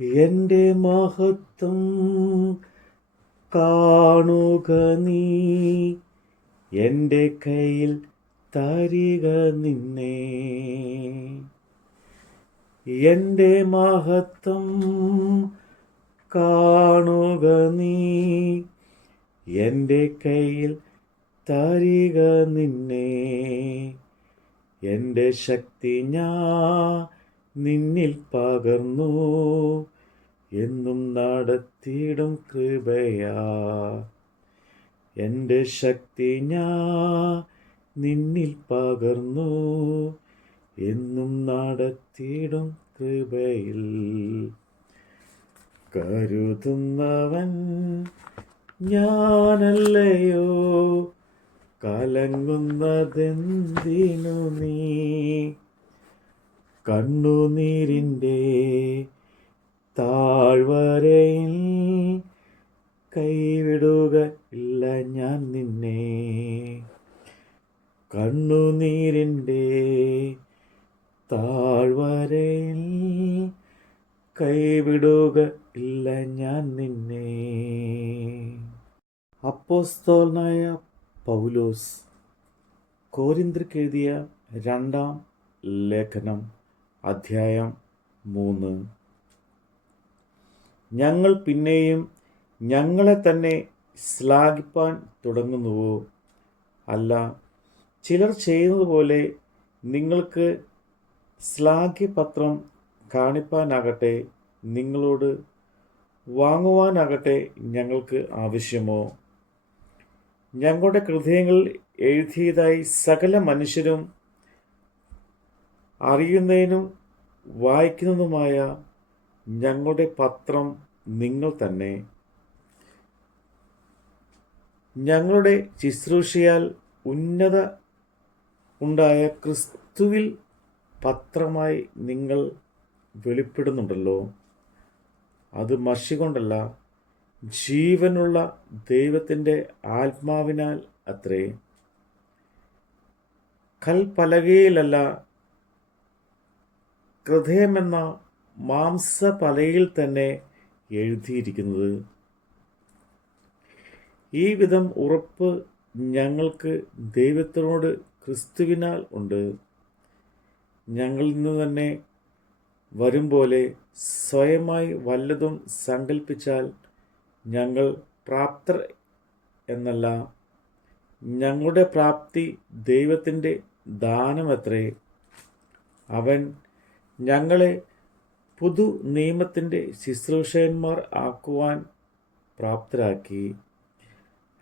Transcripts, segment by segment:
എൻ്റെ മഹത്വം കാണുക നീ, എൻ്റെ കയ്യിൽ തരിക നിന്നെ. എൻ്റെ മഹത്വം കാണുക നീ, എൻ്റെ കയ്യിൽ തരിക നിന്നെ. എൻ്റെ ശക്തി ഞാൻ നിന്നിൽ പകർന്നു, എന്നും നടത്തിയിടും കൃപയാ. എൻ്റെ ശക്തി ഞാൻ നിന്നിൽ പകർന്നു, എന്നും നടത്തിയിടും കൃപയിൽ. കരുതുന്നവൻ ഞാനല്ലയോ, കലങ്ങുന്നതെന്തിനു നീ. കണ്ണുനീരിൻ്റെ താഴ്വരയിൽ കൈവിടുക ഇല്ല ഞാൻ നിന്നെ. കണ്ണുനീരിൻ്റെ താഴ്വരയിൽ കൈവിടുക ഇല്ല ഞാൻ നിന്നെ. അപ്പോസ്തലനായ പൗലോസ് കൊരിന്ത്യർക്കെഴുതിയ 2-ാം ലേഖനം അധ്യായം 3. ഞങ്ങൾ പിന്നെയും ഞങ്ങളെ തന്നെ ശ്ലാഘിപ്പാൻ തുടങ്ങുന്നുവോ? അല്ല, ചിലർ ചെയ്യുന്നത് പോലെ നിങ്ങൾക്ക് ശ്ലാഘ്യപത്രം കാണിപ്പാനാകട്ടെ, നിങ്ങളോട് വാങ്ങുവാനാകട്ടെ ഞങ്ങൾക്ക് ആവശ്യമോ? ഞങ്ങളുടെ ഹൃദയങ്ങളിൽ എഴുതിയതായി സകല മനുഷ്യരും അറിയുന്നതിനും വായിക്കുന്നതുമായ ഞങ്ങളുടെ പത്രം നിങ്ങൾ തന്നെ. ഞങ്ങളുടെ ശുശ്രൂഷയാൽ ഉന്നത ഉണ്ടായ ക്രിസ്തുവിൽ പത്രമായി നിങ്ങൾ വെളിപ്പെടുന്നുണ്ടല്ലോ. അത് മഷി കൊണ്ടല്ല, ജീവനുള്ള ദൈവത്തിൻ്റെ ആത്മാവിനാൽ അത്രേ. കൽപ്പലകയിലല്ല, ഹൃദയമെന്ന മാംസപലകയിൽ തന്നെ എഴുതിയിരിക്കുന്നത്. ഈ വിധം ഉറപ്പ് ഞങ്ങൾക്ക് ദൈവത്തിനോട് ക്രിസ്തുവിനാൽ ഉണ്ട്. ഞങ്ങളിൽ നിന്ന് തന്നെ വരും പോലെ സ്വയമായി വല്ലതും സങ്കല്പിച്ചാൽ ഞങ്ങൾ പ്രാപ്തർ എന്നല്ല, ഞങ്ങളുടെ പ്രാപ്തി ദൈവത്തിൻ്റെ ദാനമത്രേ. അവൻ ഞങ്ങളെ പുതു നിയമത്തിൻ്റെ ശുശ്രൂഷകന്മാർ ആക്കുവാൻ പ്രാപ്തരാക്കി.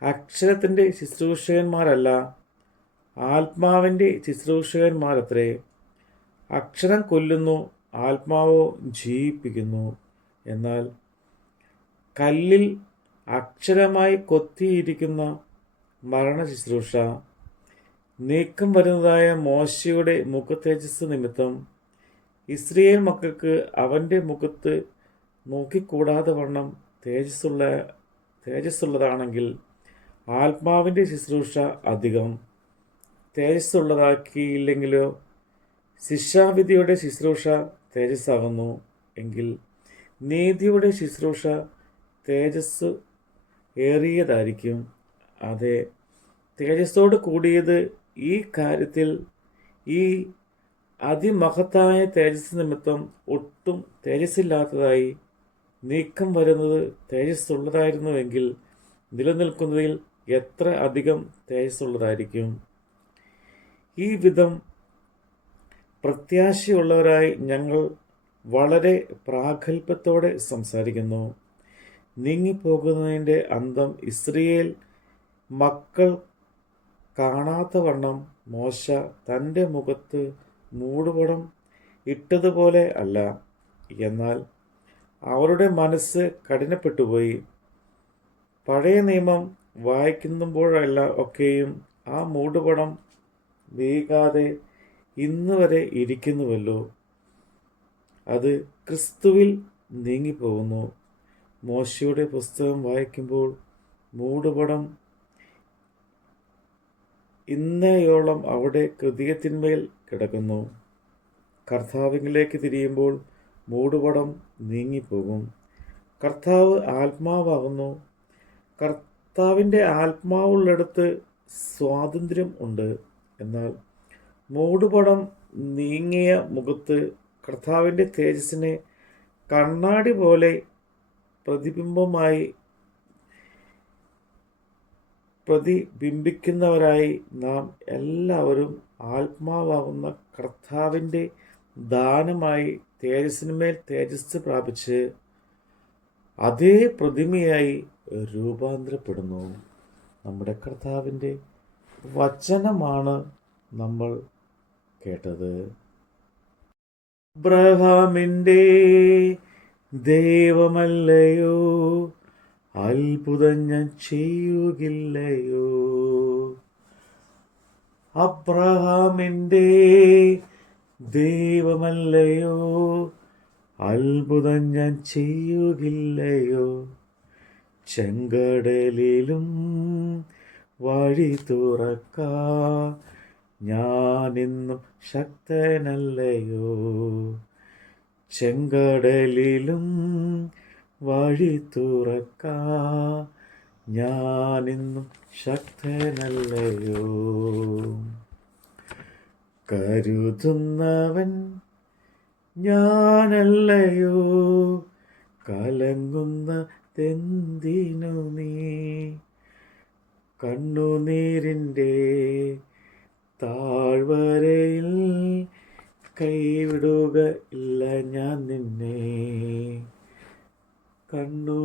അക്ഷരത്തിൻ്റെ ശുശ്രൂഷകന്മാരല്ല, ആത്മാവിൻ്റെ ശുശ്രൂഷകന്മാരത്രേ. അക്ഷരം കൊല്ലുന്നു, ആത്മാവോ ജീവിപ്പിക്കുന്നു. എന്നാൽ കല്ലിൽ അക്ഷരമായി കൊത്തിയിരിക്കുന്ന മരണ ശുശ്രൂഷ നീക്കം വരുന്നതായ മോശയുടെ മുഖതേജസ് നിമിത്തം ഇസ്രായേൽ മക്കൾക്ക് അവൻ്റെ മുഖത്ത് നോക്കിക്കൂടാതെ വണ്ണം തേജസ്സുള്ളതാണെങ്കിൽ, ആത്മാവിൻ്റെ ശുശ്രൂഷ അധികം തേജസ്സുള്ളതാക്കിയില്ലെങ്കിലോ ശിക്ഷാവിധിയുടെ ശുശ്രൂഷ തേജസ്സാകുന്നു എങ്കിൽ നീതിയുടെ ശുശ്രൂഷ തേജസ് ഏറിയതായിരിക്കും. അതെ, തേജസ്സോട് കൂടിയത് ഈ കാര്യത്തിൽ ഈ അതിമഹത്തായ തേജസ് നിമിത്തം ഒട്ടും തേജസ്സില്ലാത്തതായി നീക്കം വരുന്നത് തേജസ്സുള്ളതായിരുന്നുവെങ്കിൽ നിലനിൽക്കുന്നതിൽ എത്ര അധികം തേജസ്സുള്ളതായിരിക്കും. ഈ വിധം പ്രത്യാശയുള്ളവരായി ഞങ്ങൾ വളരെ പ്രാഗൽഭ്യത്തോടെ സംസാരിക്കുന്നു. നീങ്ങിപ്പോകുന്നതിൻ്റെ അന്തം ഇസ്രായേൽ മക്കൾ കാണാത്തവണ്ണം മോശ തൻ്റെ മുഖത്ത് മൂടുപടം ഇട്ടതുപോലെ അല്ല, എന്നാൽ അവരുടെ മനസ്സ് കഠിനപ്പെട്ടുപോയി. പഴയ നിയമം വായിക്കുമ്പോഴല്ല ഒക്കെയും ആ മൂടുപടം വീകാതെ ഇന്ന് വരെ ഇരിക്കുന്നുവല്ലോ. അത് ക്രിസ്തുവിൽ നീങ്ങിപ്പോകുന്നു. മോശയുടെ പുസ്തകം വായിക്കുമ്പോൾ മൂടുപടം ഇന്നയോളം അവിടെ ഹൃദയത്തിന്മേൽ കിടക്കുന്നു. കർത്താവിലേക്ക് തിരിയുമ്പോൾ മൂടുപടം നീങ്ങിപ്പോകും. കർത്താവ് ആത്മാവാകുന്നു. കർത്താവിൻ്റെ ആത്മാവുള്ളിടത്ത് സ്വാതന്ത്ര്യം ഉണ്ട്. എന്നാൽ മൂടുപടം നീങ്ങിയ മുഖത്ത് കർത്താവിൻ്റെ തേജസ്സിനെ കണ്ണാടി പോലെ പ്രതിബിംബിക്കുന്നവരായി നാം എല്ലാവരും ആത്മാവാകുന്ന കർത്താവിൻ്റെ ദാനമായി തേജസ്സിന്മേൽ തേജസ് പ്രാപിച്ച് അതേ പ്രതിമയായി രൂപാന്തരപ്പെടുന്നു. നമ്മുടെ കർത്താവിൻ്റെ വചനമാണ് നമ്മൾ കേട്ടത്. അബ്രഹാമിൻ്റെ ദൈവമല്ലയോ, അത്ഭുതം ഞാൻ ചെയ്യുകില്ലയോ? അബ്രഹാമിൻ്റെ ദൈവമല്ലയോ, അത്ഭുതം ഞാൻ ചെയ്യുകില്ലയോ? ചെങ്കടലിലും വഴി തുറക്കാ ഞാനിന്നും ശക്തനല്ലയോ? ചെങ്കടലിലും വഴി തുറക്കാ ഞാനിന്നും ശക്തനല്ലയോ? കരുതുന്നവൻ ഞാനല്ലയോ, കലങ്ങുന്നതെന്തിനു നീ? കണ്ണുനീരിൻ്റെ താഴ്വരയിൽ കൈവിടുക ഇല്ല ഞാൻ നിന്നെ. കണ്ണുനീരിൻ്റെ